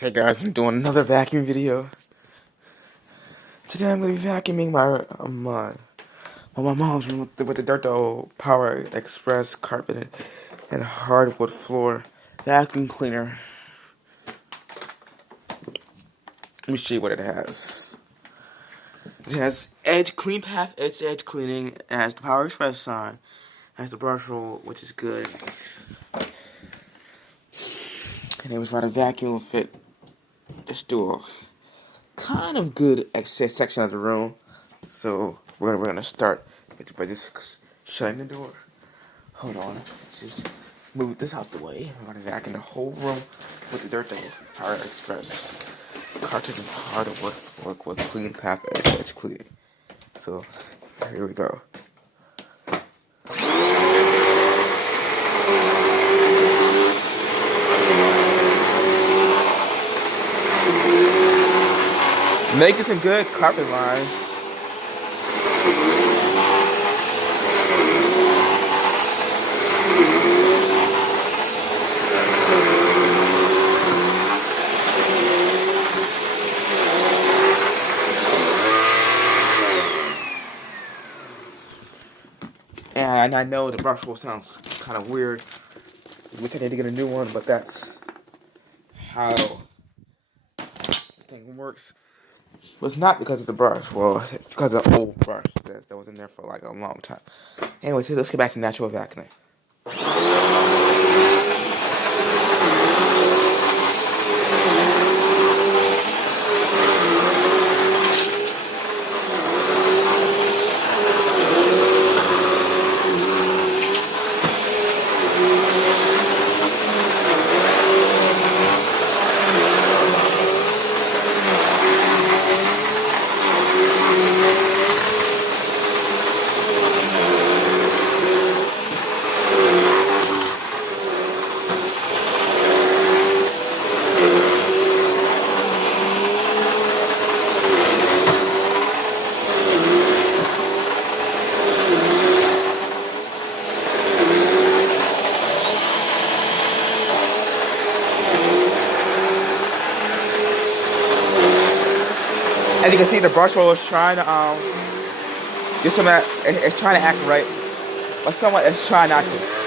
Hey guys, I'm doing another vacuum video. Today I'm gonna be vacuuming my mom's room with the Dirto Power Express carpet and hardwood floor vacuum cleaner. Let me show you what it has. It has edge clean path, edge cleaning. It has the Power Express sign. It has the brush roll, which is good. And it was about a vacuum will fit this door. Kind of good section of the room. So we're gonna start by just shutting the door. Hold on, just move this out the way. We're gonna vacuum the whole room with the Dirto Power Express carton and hardwood work with clean path edge cleaning. So here we go. Making some good carpet lines. And I know the brush roll sounds kind of weird. We need to get a new one, but that's how this thing works. Well, it's not because of the brush. Well, it's because of the old brush that was in there for like a long time. Anyway, so let's get back to natural vacuuming. As you can see, the brush roll is trying to get some of that. It's trying to act right, but somewhat it's trying not to.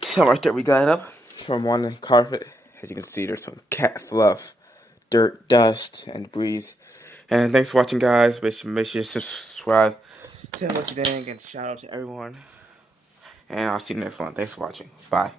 So much dirt we got up from on the carpet. As you can see, there's some cat fluff, dirt, dust, and breeze. And thanks for watching, guys. Make sure you subscribe. Tell me what you think, and shout out to everyone. And I'll see you next one. Thanks for watching. Bye.